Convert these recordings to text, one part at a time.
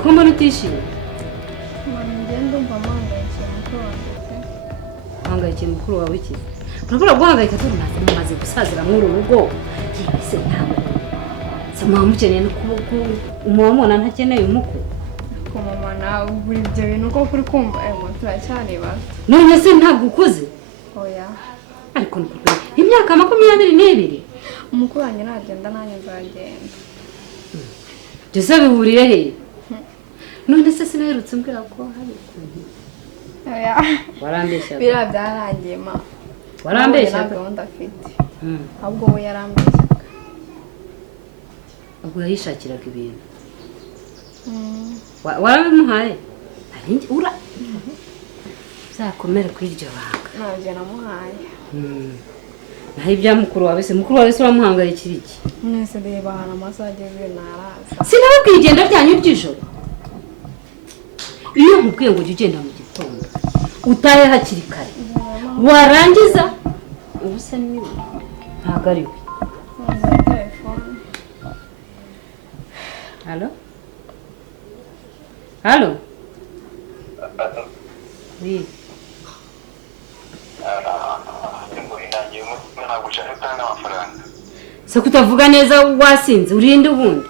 siko mbona utishimye ngende umva mpangayikira mukuru wanjye uhangayikira mukuru wawe iki urabura guhangayika tumaze gusazira muri uru rugo ese ntabwo se mukeneye no umubona ntakeneye umukwe ko mama nawe buri ibyo bintu ko kuri kumva turacyari bato none se ntabwo ukuze oya ariko imyaka 22 umukuru wanjye nagenda nanjye nzagenda byose bihuriye he none se sinaherutse mbwira ko hari ukuntu oya warambeshya bira byarangiye ma warambeshya gahunda afite ahubwo we yarambeshya ubwo yayishakiraga ibintu warabimuhaye arinjye ura zakomera kwiryo banga nabyo namuhaye naho ibya mukuru wawe se uramuhangayikira iki mwese reba hano amasaha ageze naraza sinababwiye igenda ryanyu ry'ijoro iyo nkubwiye ngo ujye ugenda mu gitondo utahe hakiri kare warangiza ubu se niwe ntabwo ari we halo halo oui se kutavuga neza wasinze urinde ubundi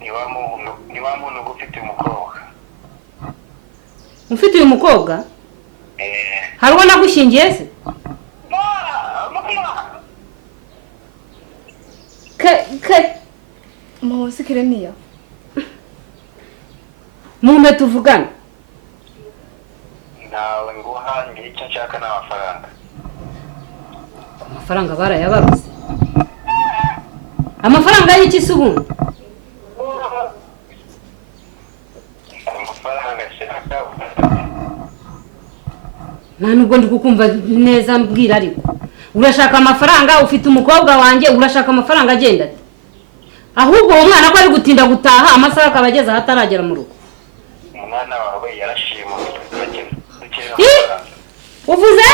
ni wa muntu ufite umukobwa ufite uyu mukobwa hari uwo nagushingiye se mama sikire niyo mume tuvugana nawe ngo hangi icyo nshaka n'amafaranga amafaranga barayabaruze amafaranga y'iki se ubundi amafaranga nshaka nta nubwo ndi kukumva neza mbwira ariko urashaka amafaranga ufite umukobwa wanjye urashaka amafaranga agenda ati ahubwo uwo mwana ko ari gutinda gutaha amasaha akaba ageze ahataragera mu rugo umwana wawe yarashimutse uvuze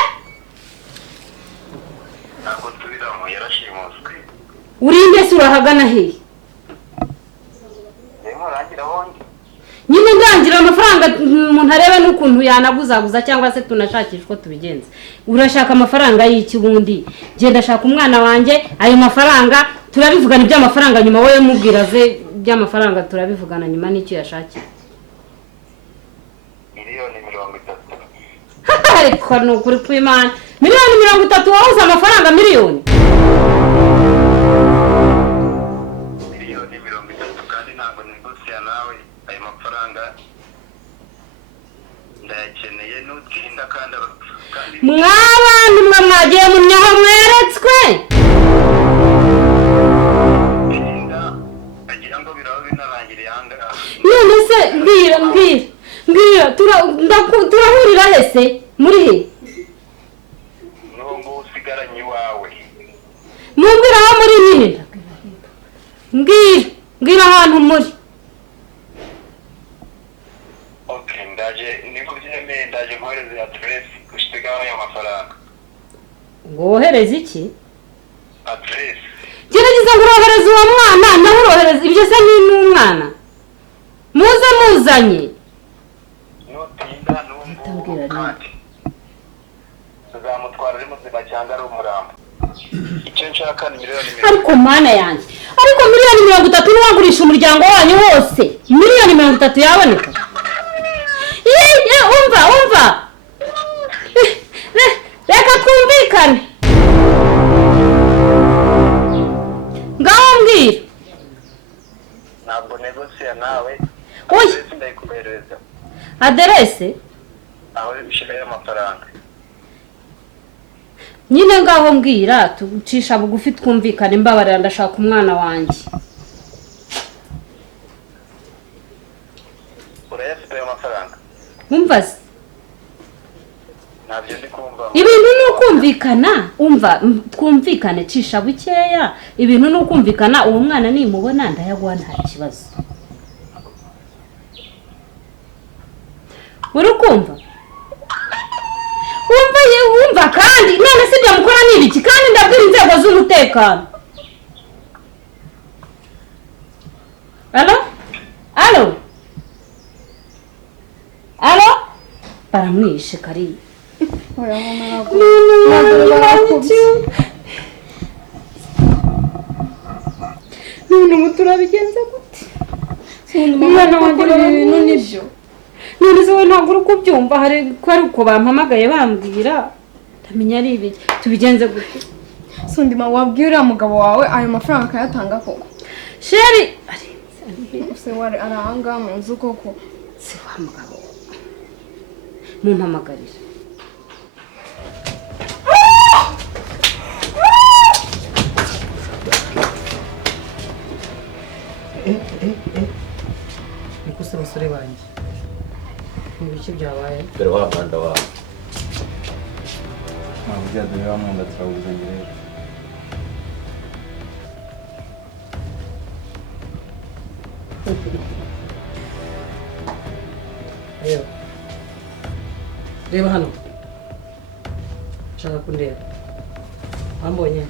ntabwo nsubiramo yarashimuswe urinde se urahagana hehe murangira honge nyine ndangira amafaranga umuntu arebe n'ukuntu yanaguzaguza cyangwa se tunashakisha uko tubigenza urashaka amafaranga y'iki ubundi genda shaka umwana wanjye ayo mafaranga turabivugana iby'amafaranga nyuma wowe mubwira ze by'amafaranga turabivugana nyuma n'icyo yashakiye miliyoni 30 ariko ni ukuri kw'Imana miliyoni 30 wabuze amafaranga miliyoni 30 kandi ntabwo nigusiya nawe ayo mafaranga ndayakeneye n'utsinda kandi mw'abantu mwe mwagiye mu nyaho mweretswe agira ngo biraba binarangiriye ahangaha none se mbwira turahurira hese muri he n'ubu usigaranye iwawe mumbwira aho muri nyine mbwira ahantu muri okay ndaje nikubyemeye ndaje nkohereze address ushitegaho ayo mafaranga ngo wohereze iki address gerageza ngo urohereze uwo mwana nawe urohereze ibyo se ni n'umwana muze muzanye nutinda n'umbu kandi tuzamutwara ari muzima cyangwa ari umurambo icyo nshaka ni miliyoni ariko mana yanjye ariko miliyoni 30 n'uwagurisha umuryango wanyu wose miliyoni 30 yaboneka umva reka twumvikane ngaho mbwira ntabwo negosiya nawe oya ndayikubereza aderese aho ushyiraho amafaranga nyine ngaho mbwira tucisha bugufi twumvikane imbabarira ndashaka umwana wanjye urayafite ayo mafaranga umva se ntabyo ndi kumva ibintu ni ukumvikana umva twumvikane cisha bukeya ibintu ni ukumvikana uwo mwana nimubona ndayaguha nta kibazo uri kumva wumva kandi none se ibyo mukora ni ibiki kandi ndabwira inzego z'umutekano alo baramwishe kari oya mama barakubye none muturabigenza gute umwana wanjye ibintu nibyo none se we ntabwo uri kubyumva hari ko ari uko bampamagaye bambwira ndamenya ari ibiki tubigenze gute Sundima wabwiye uriya mugabo wawe ayo mafaranga akayatanga koko sheri se wari arahanga mu nzu koko si wa mugabo mumpamagarira niko se basore banjye mu bice byabaye dore wa mwanda wawe ntabwo dore wa mwanda turawuzanye rero ayo reba hano nshaka kundeba wambonye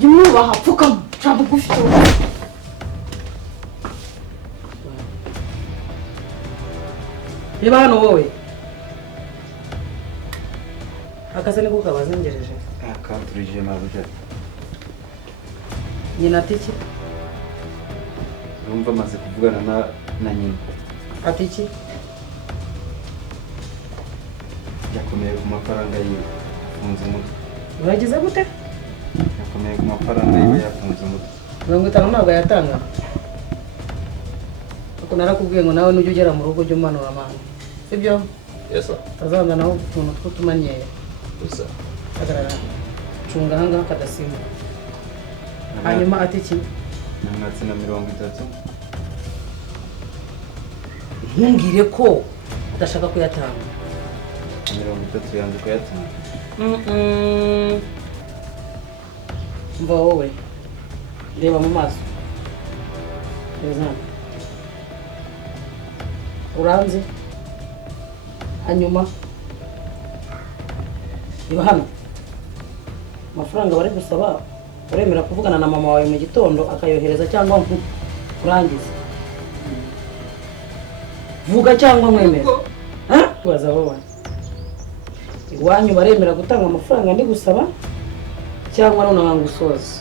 yumwubaha pfukama nta bugufi reba hano wowe akazi niko kabazengereje katurije mabuja nyina atiki urumva amaze kuvugana na nyina atiki yakomeye ku mafaranga yiwe yafunze umutwe uragize gute yakomeye ku mafaranga yiwe yafunze umutwe 50 ntabwo yatanga kuko narakubwiye ngo nawe nujya ugera mu rugo ujye umanura amano sibyo yesa tazana naho utuntu tw'utumanyere gusa hagarara cunga ahangaha kadasimba hanyuma atiki namwatse na 30 ntumbwire ko udashaka kuyatanga 30 yanze kuyatanga mva wowe reba mu maso reba uranze hanyuma reba hano amafaranga bari gusaba uremera kuvugana na mama wawe mu gitondo akayohereza cyangwa urangiza vuga cyangwa nkwemera tubaza wowe iwanyu baremera gutanga amafaranga ndi gusaba cyangwa none wanga usoza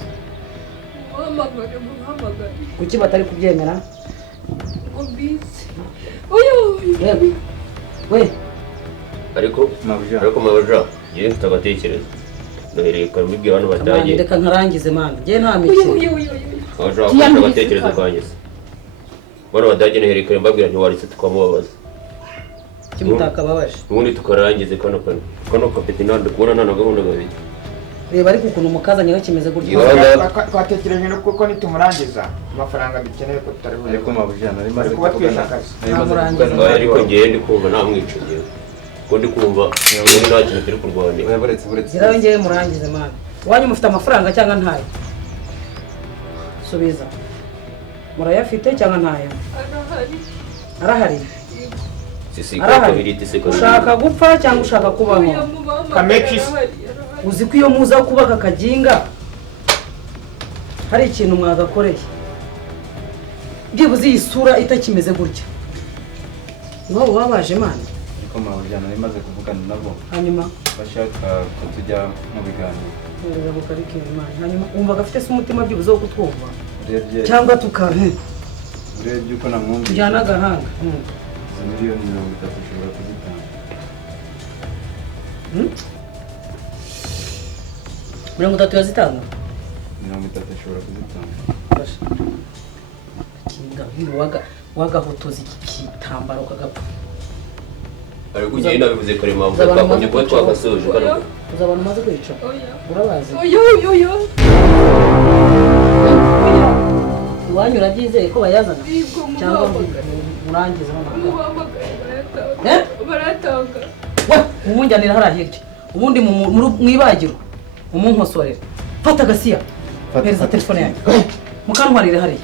kuki batari kubyemera we ariko mabuja yewe mfite agatekerezo nohereye kare mbibwira abantu batagiye reka nkarangize mana njye nta mikino mabuja afashe agatekerezo kanjye se bano batagiye nohereye kare mbabwira ntiwaritse tukamubabaza kimutakababaje ubundi tukarangize kano kapeti nandi kubona nta na gahunda gabiri reba ariko ukuntu mukazanyeho kimeze gutya twatekereje no kuko nitumurangiza amafaranga dukeneye ko tutari bubone ariko mabuja nari maze kuba twesha akazi ariko ngewe ndi kumva namwica ngewe kuko ndi kumva ngewe nta kintu turi kurwanira buretse geraho ngewe murangize mana iwanyu mufite amafaranga cyangwa ntayo subiza murayafite cyangwa ntayo arahari sisi kabiri tiseka ushaka gupfa cyangwa ushaka kubaho kamekisi uzi ko iyo muza kubaka akajinga hari ikintu mwagakoreye byibuze iyi sura itakimeze gutya niho wabaje mana ariko mabuja nari maze kuvugana nabo hanyuma bashaka ko tujya mu biganiro hanyuma wumva gafite se umutima byibuze wo kutwumva urebye cyangwa tukahe urebye uko namwumvise tujyana agahanga izo miliyoni 30 ushobora kuzitanga 30 yazitanga 30 ushobora kuzitanga kinga wagahotoza iki kitambaro kagapfa ariko ngewe nabivuze kare mabuja twakunze kuba twagasoje kano uzabona umaze kwica urabazi iwanyu urabyizeye ko bayazana cyangwa murangiza baratanga umunjyanira hariya hirya ubundi mu ibagiro umunkosorera fata agasiya mpereza telefone yanjye mukantwarire hariya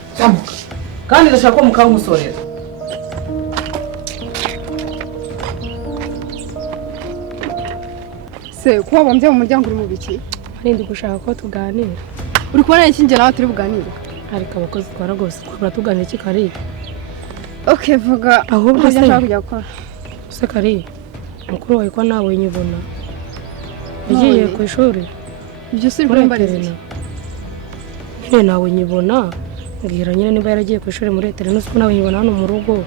kandi ndashaka ko mukankosorera se kuba wambye mu muryango uri mu biki Ndi gushaka ko tuganira uri kubona iki njye nawe turi buganire ariko abakozi twara rwose twara tuganira iki kari okay vuga ahubwo se nshaka kujya gukora se kari mukuru wawe ko nawe nyibona yagiye ku ishuri ibyo si bimbariza nyine nawe nyibona mbwira nyine niba yaragiye ku ishuri muri eterino siko nawe nyibona hano mu rugo.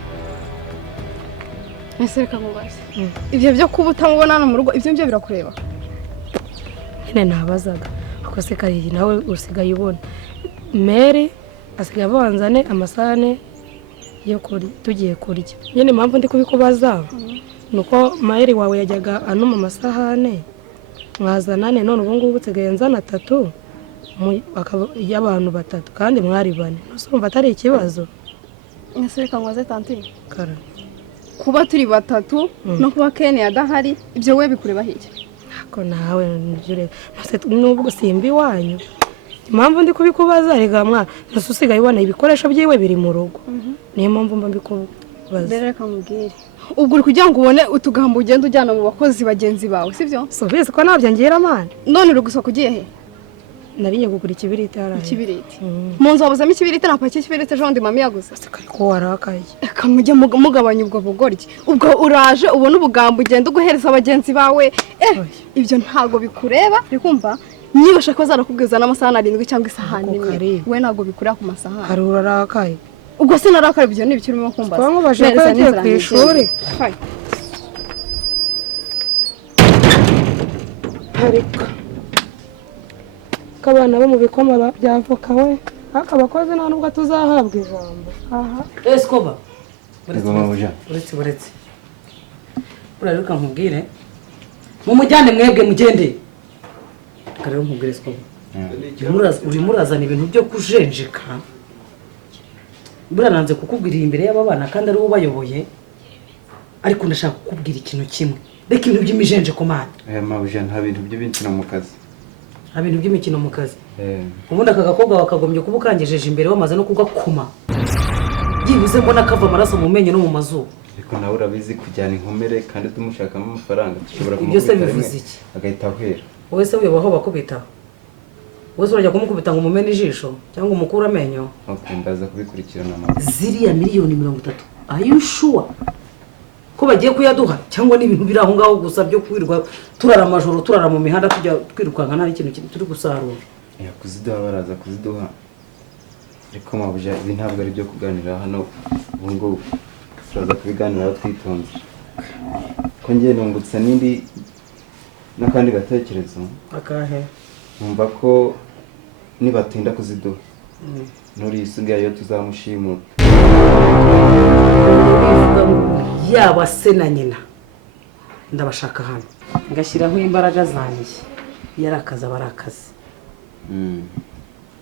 ese reka mubaze ibyo byo kuba utamubona hano mu rugo ibyo byo birakureba nyine nabazaga ako se kari nawe usigaye ubona Mary asigaye abanzane amasahane yo kuri tugiye kurya. Nyine impamvu ndi kubikubaza nuko Mary wawe yajyaga anuma amasahane mwazanane none ubu ngubu usigaye nzana 3 y'abantu 3 kandi mwari 4 nusumva atari ikibazo. ese reka ngwaze tanti Kara kuba turi 3 no kuba Ken adahari ibyo we bikureba hirya ako nawe njure nubwo simbi wanyu impamvu ndi kubikubaza rega mwa nasusigaye ubona ibikoresho byiwe biri mu rugo niyo mpamvu mba mbikubaza. Mbere reka mubwire ubwo uri kugira ngo ubone utugambo ugenda ujyana mu bakozi bagenzi bawe sibyo so bizi ko nabyo ngira amana none uri gusohoka ugiye he nariye kugura ikibiriti haraye ikibiriti mu nzu wabuzamo ikibiriti nta paki ikibiriti ejo ndi mami yaguze ko warakaye reka mujye mugabanya ubwo bugoryi ubwo uraje ubona ubugambo ugenda uguhereza abagenzi bawe ibyo ntago bikureba uri kumva niba ushaka ko zarakubwiza n'amasaha 7 cyangwa isahani imwe we ntago bikureba ku masaha hari urarakaye ubwo se narakara ibyo ni ibikirimo kumbaza ko baje ko yagiye ku ishuri ariko kabana bo mu bikoma byavoka we akabakoze nta nubwo tuzahabwa ijambo. Aha Escoba uretse uraruka nkubwire mu mujyane mwebwe mugende kare nkubwire Escoba uri murazana ibintu byo kujenjeka burananze kukubwira imbere y'aba bana kandi ari ubayoboye ariko ndashaka kukubwira ikintu kimwe reka ibintu by'imijenjeko mani mabuja nta bintu by'imikino mu kazi ibintu by'imikino mu kazi ubundi aka gakobwa bakagombye kuba ukangejeje imbere wamaze no kugakuma byibuze mbona kava amaraso mu menyo no mu mazuru ariko nawe urabizi kujyana inkomere kandi tumushakamo amafaranga dushobora ibyo se bivuze iki agahita ahwera wowe se uyobaho bakubita wowe urajya kumukubita ngo umumene ijisho cyangwa umukure amenyo ndaza kubikurikirana mama ziriya miliyoni 30 are you sure ko bagiye kuyaduha cyangwa n'ibintu biri aho ngaho gusa byo kwirwa turara amajoro turara mu mihanda tujya twirukanka nta ikintu turi gusarura kuziduha baraza kuziduha ariko mabuja ibi ntabwo ari byo kuganira hano ubu ngubu turaza kubiganiraho twitonze ko ngiye nungutse n'akandi gatekerezo akahe numva ko nibatinda kuziduha nurisigaye tuzamushimura yaba se na nyina ndabashaka hano ngashyiraho imbaraga zanjye yarakaza barakaza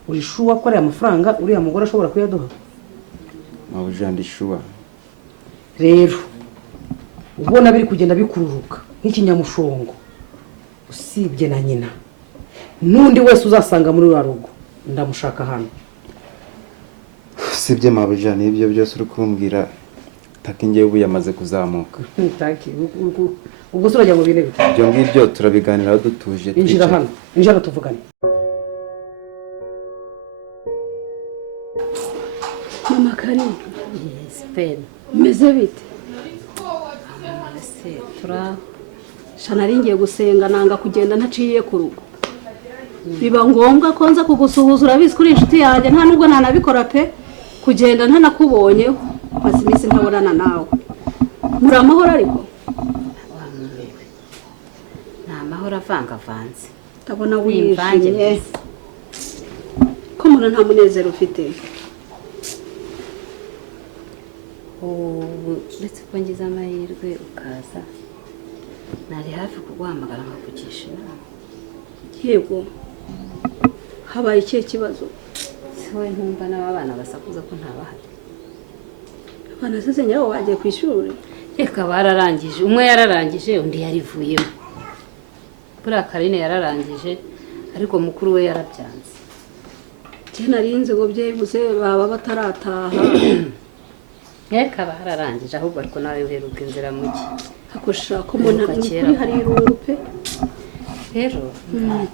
uri shuwa ko ari amafaranga uriya mugore ashobora kuyaduha mabuja ndishuwa rero ubona biri kugenda bikururuka nk'ikinyamushongo usibye na nyina n'undi wese uzasanga muri uriya rugo ndamushaka hano sibye mabuja n'ibyo byose uri kumbwira taki ngewe ubu yamaze kuzamuka ubwo se urajya mu bine bite ibyo ngibyo turabiganiraho dutuje injira hano injira tuvugane mama Kari Peni meze bite se tura shana ringiye gusenga nanga kugenda ntaciye ku rugo biba ngombwa ko nza kugusuhuza urabizi kuri inshuti yanjye nta nubwo ntanabikora pe kugenda ntanakubonye maze iminsi ntabonana nawe muri amahoro ariko ni amahoro avangavanze ndabona wiyimvange ko mbona nta munezero ufite uretse ko ngize amahirwe ukaza nari hafi kuguhamagara nkakugisha inama yego habaye ikihe kibazo si wowe ntumva n'abana basakuza ko ntabahari abana sese nyirawo bagiye ku ishuri reka bararangije umwe yararangije undi yarivuyemo buriya Karine yararangije ariko mukuru we yarabyanze njye narinze ngo byibuze baba batarataha reka bararangije ahubwo ariko nawe uheruka inzira muke hakoshaka ko mbona kuri hari irungu pe rero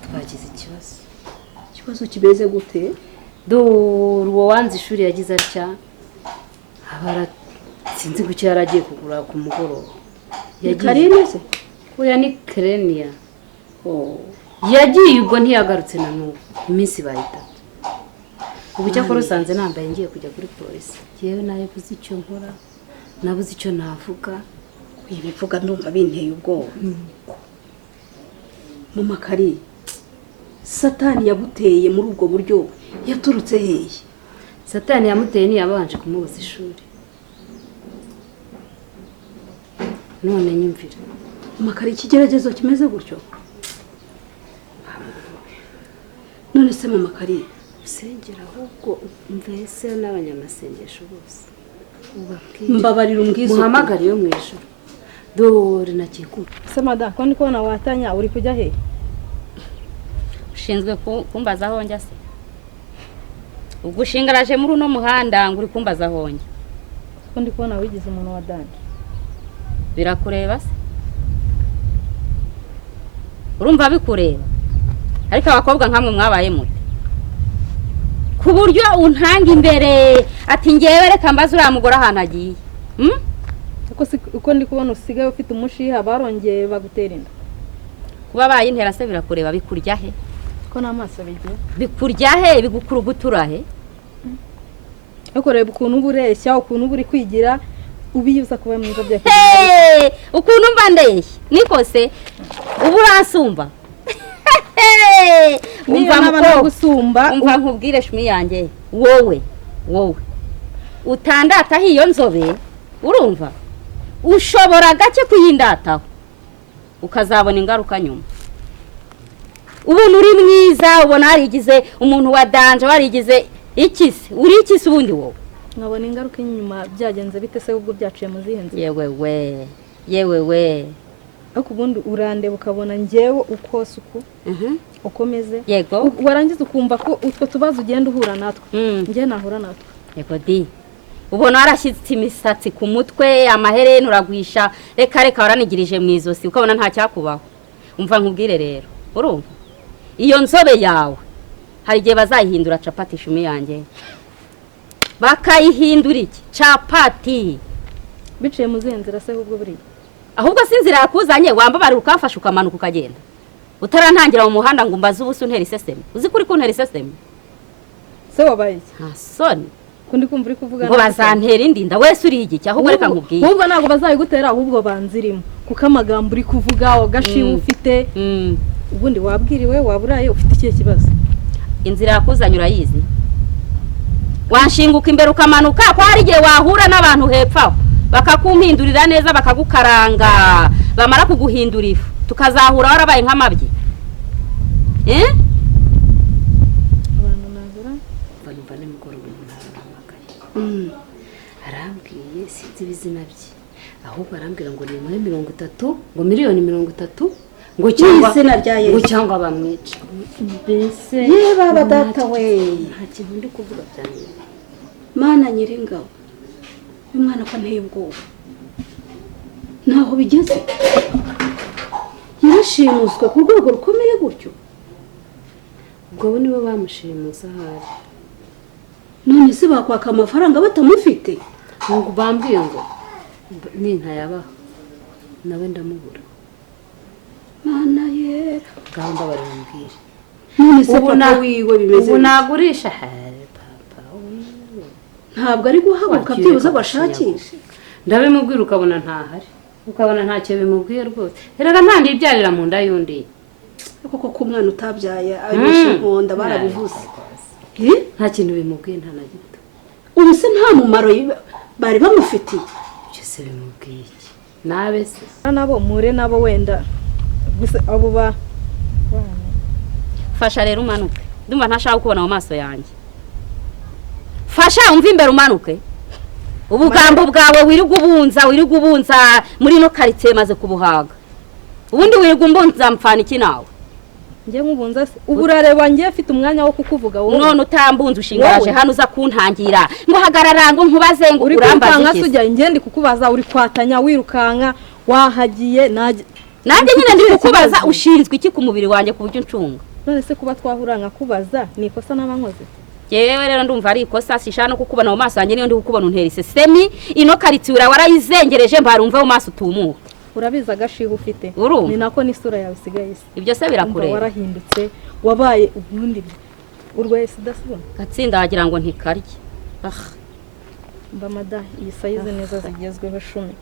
twagize ikibazo kimeze gute dore uwo wanze ishuri yagize atya sinzi gucyo yaragiye kugura ku mugoroba Karine se oya ni Kerenia yagiye ubwo ntiyagarutse na n'ubu iminsi bayita ubu cyakora usanze nambaye ngiye kujya kuri polisi yewe nabuze icyo nkora nabuze icyo navuga ibivuga ndumva binteye ubwoba mu makari satani yaguteye muri ubwo buryo yaturutse hehe satani yamuteye ntiyabanje kumubuza ishuri none nyumvira makari ikigeragezo kimeze gutyo none se mu makari usengera ahubwo mbese n'abanyamasengesho bose mbabarira umbwizo muhamagare yo mu ijuru dore nakikupa se madam ko ndiko na watanya uri kujya he ushinzwe kumbaza aho njya se ubwo ushingaraje muri uno muhanda ngo uri kumbaza aho njya ko ndiko na wigize umuntu wa dani birakureba se urumva bikureba ariko abakobwa nkamwe mwabaye muti ku buryo untanga imbere ati ngewe reka mbaze uriya mugore ahantu agiye uko ndi kubona usigaye ufite umushiha barongeye bagutera inda kuba bayintera se birakureba bikurya he ko n'amaso bigiye bikurya he bigukurugutura he ariko reba ukuntu uba ureshya ukuntu uba uri kwigira ubiyuza kuba mwiza bya ukuntu mba ndeshya niko se uba uransumba umva nkubwire shumi yanjye wowe utandataho iyo nzobe urumva ushobora gake kuyindataho ukazabona ingaruka nyuma ubona uri mwiza ubona harigize umuntu wa danje warigize ikisi uri ikisi ubundi wowe nkabona ingaruka inyuma byagenze bite se ubwo byaciye mu zihe nzira yewe we ariko ubundi urandeba ukabona njyewe uko suku ukomeze yego warangiza ukumva ko utwo tubazo ugenda uhura natwe njye nahura natwe yego di ubona warashyitse imisatsi ku mutwe amahereni uragwisha reka waranigirije mu izosi ukabona nta cyakubaho umva nkubwire rero urumva iyo nzobe yawe hari igihe bazayihindura capati ishumi yanjye bakayihindura iki capati biciye mu zihe nzira se ahubwo buriya ahubwo si inzira yakuzanye wambabarira ukamfasha ukamanuka ukagenda utarantangira mu muhanda ngo umbaze ubusa untera iseseme uzi kuri kuntera iseseme se wabaye iki nta soni kundi kumva uri kuvuga ngo bazantera indinda wese uri igiki ahubwo reka nkubwiye ahubwo ntabwo bazayigutera ahubwo banzirimo kuko amagambo uri kuvuga wagashiwe ufite ubundi wabwiriwe waburaye ufite ikihe kibazo inzira yakuzanye urayizi wanshinguka imbere ukamanuka ko hari igihe wahura n'abantu hepfo aho bakakumpindurira neza bakagukaranga bamara kuguhindura ifu tukazahura warabaye nk'amabyi abantu nagura banyumva n'imugoroba umuntu arambwiye sinzi ibizina bye ahubwo arambwira ngo ni muri 30 ngo miliyoni 30 ngo cyangwa bamwica mbese ye baba data we nta kintu ndi kuvuga cyane mana nyiringabo uyu mwana ko nteye ubwoba ntaho bigeze yarashimuswe ku rwego rukomeye gutyo ubwo bo nibo bamushimuza ahari none se bakwaka amafaranga batamufite ngo bambwiye ngo nintayabaho nawe ndamubura mana yera gahunda barambwira none se papa wiwe bimeze ubu nagurisha papa ntabwo ari guhaguruka byibuze bashakishe ndabimubwira ukabona ntahari ukabona ntacyo bimubwiye rwose erega ntandi ibyarira mu nda y'undi koko ko umwana utabyaye abishe nkonda barabivuze nta kintu bimubwiye nta na gito ubu se nta mumaro bari bamufitiye ibyo se bimubwiye iki nabe se nabo mure nabo wenda gusa abo ba fasha rero umanuke ndumva ntashaka kubona mu maso yanjye fasha umva imbere umanuke ubugambo bwawe wirirwa ubunza muri no karitsiye maze kubuhaga ubundi wirirwa umbunza mpfana iki nawe njye nkubunza se ubu urareba njye afite umwanya wo kukuvuga wowe none utambunza ushingaraje hano uza kuntangira ngo hagarara ngo nkubaze ngo uri urambaze kurukanka sujya njye ndi kukubaza uri kwatanya wirukanka wahagiye nanjye nyine ndi kukubaza ushinzwe iki ku mubiri wanjye ku buryo uncunga none se kuba twahura nkakubaza ni ikosa n'abankoze yewe rero ndumva ari ikosa sishana kukubona mu maso yanjye niyo ndi kukubona untera isesemi ino karitsiye warayizengereje mbarumva mu maso utumuka urabiza agashiho ufite Urumva? ni nako n'isura yawe isigaye isa ibyo se Umva birakureba warahindutse wabaye ubundi urwaye sida sibona gatsinda wagira ngo ntikarye mba mada iyi sayizi neza zigezweho shumi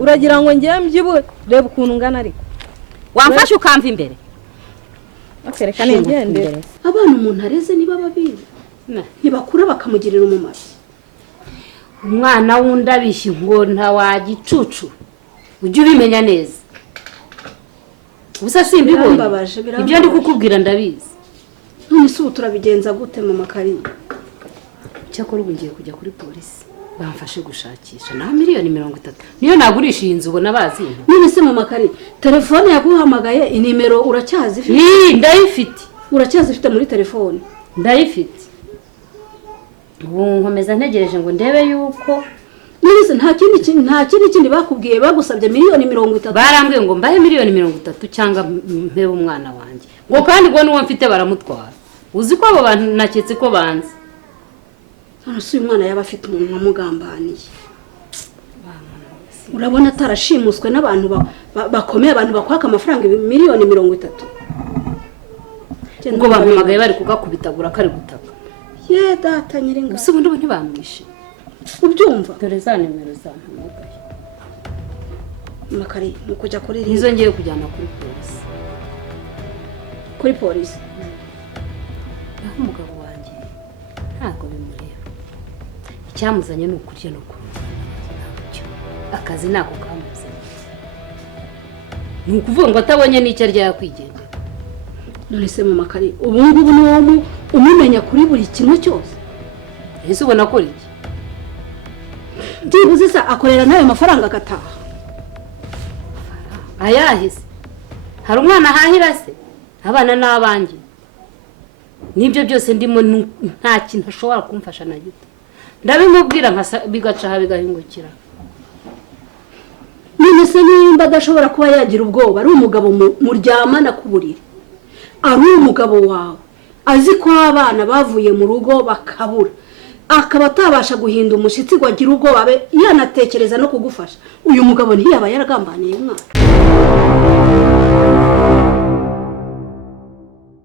uragira ngo ngiye mbyibuhe reba ukuntu ungana ariko wamfashe ukamva imbere akereka nigende abana umuntu areze niba babizi ntibakura bakamugirira umumaro umwana wundi abishye ngo ntawagicucu ujye ubimenya neza ubusa simbibonye ibyo ndi kukubwira ndabizi none se ubu turabigenza gute mu makariya cyakora ubu ngiye kujya kuri polisi bamfashe gushakisha naho 1,30,000 niyo nagurisha iyi nzu ubona bazi none se mu makariya telefone yaguhamagaye inimero uracyazifite ndayifite uracyazifite muri telefone ndayifite ubu nkomeza ntegereje ngo ndebe yuko nise nta kindi bakubwiye bagusabye 1,30,000 barambwiye ngo mbahe 1,30,000 cyangwa mpe umwana wanjye ngo kandi ngo nuwo mfite baramutwara uzi ko abo bantu naketse ko banze none se uyu mwana yaba afite umuntu wamugambaniye urabona atarashimuswe n'abantu bakomeye abantu bakwaka amafaranga 1,30,000 ubwo bampamagaye bari kugakubitagura kari gutaka ye data nyiringa gusa ubundi ntibamwishe ubyumva dore za nimero zampamagaye makari mu kujya kuri izo ngiye kujyana kuri polisi naho umugabo wanjye ntabwo bimureba icyamuzanye ni ukurya no kuruza akazi nako kamuzanye ni ukuvuga ngo atabonye n'icyo arya yakwigendera none se mu makari ubu ngubu ni wowe umumenya kuri buri kimwe cyose ese ubona akora iki byibuze se akorera n'ayo mafaranga agataha ayahise hari umwana ahahira se abana n'abanjye n'ibyo byose ndimo nta kintu ashobora kumfasha na gito ndabimubwira bigacaha bigahingukira none se nimba adashobora kuba yagira ubwoba ari umugabo muryamana ku buriri ari umugabo wawe azi ko abana bavuye mu rugo bakabura akaba atabasha guhinda umushyitsi ngo agire ubwoba abe yanatekereza no kugufasha uyu mugabo ntiyaba yaragambaniye umwana